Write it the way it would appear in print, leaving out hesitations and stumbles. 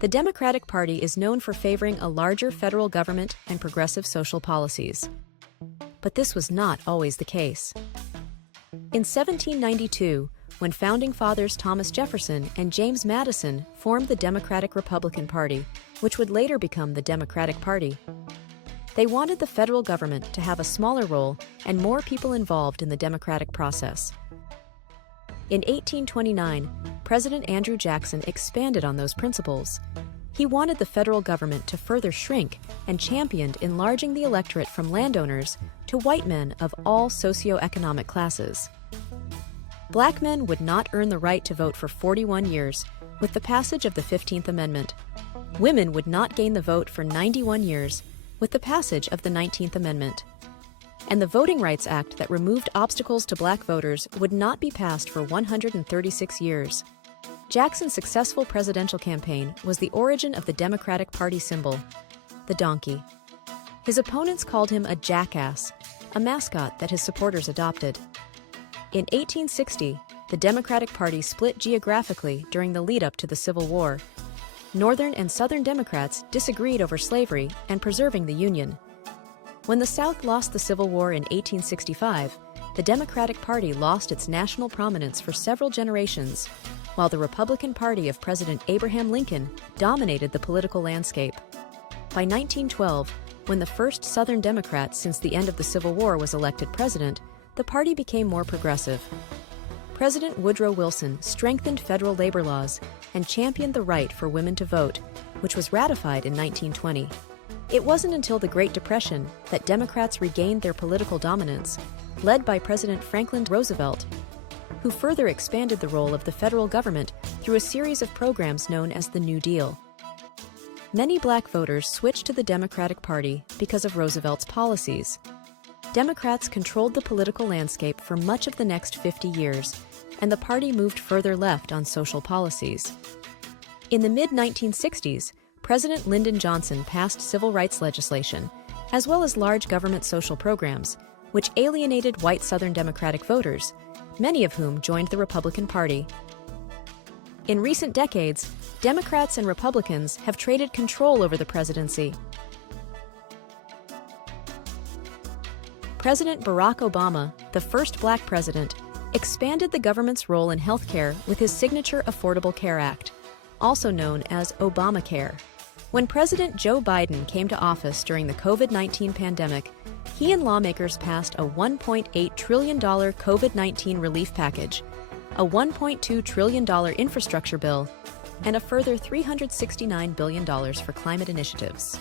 The Democratic Party is known for favoring a larger federal government and progressive social policies. But this was not always the case. In 1792, when founding fathers Thomas Jefferson and James Madison formed the Democratic-Republican Party, which would later become the Democratic Party, they wanted the federal government to have a smaller role and more people involved in the democratic process. In 1829, President Andrew Jackson expanded on those principles. He wanted the federal government to further shrink and championed enlarging the electorate from landowners to white men of all socioeconomic classes. Black men would not earn the right to vote for 41 years with the passage of the 15th Amendment. Women would not gain the vote for 91 years with the passage of the 19th Amendment. And the Voting Rights Act that removed obstacles to black voters would not be passed for 136 years. Jackson's successful presidential campaign was the origin of the Democratic Party symbol, the donkey. His opponents called him a jackass, a mascot that his supporters adopted. In 1860, the Democratic Party split geographically during the lead-up to the Civil War. Northern and Southern Democrats disagreed over slavery and preserving the Union. When the South lost the Civil War in 1865, the Democratic Party lost its national prominence for several generations, while the Republican Party of President Abraham Lincoln dominated the political landscape. By 1912, when the first Southern Democrat since the end of the Civil War was elected president, the party became more progressive. President Woodrow Wilson strengthened federal labor laws and championed the right for women to vote, which was ratified in 1920. It wasn't until the Great Depression that Democrats regained their political dominance, led by President Franklin Roosevelt, who further expanded the role of the federal government through a series of programs known as the New Deal. Many black voters switched to the Democratic Party because of Roosevelt's policies. Democrats controlled the political landscape for much of the next 50 years, and the party moved further left on social policies. In the mid-1960s, President Lyndon Johnson passed civil rights legislation, as well as large government social programs, which alienated white Southern Democratic voters, many of whom joined the Republican Party. In recent decades, Democrats and Republicans have traded control over the presidency. President Barack Obama, the first black president, expanded the government's role in healthcare with his signature Affordable Care Act, also known as Obamacare. When President Joe Biden came to office during the COVID-19 pandemic, he and lawmakers passed a $1.8 trillion COVID-19 relief package, a $1.2 trillion infrastructure bill, and a further $369 billion for climate initiatives.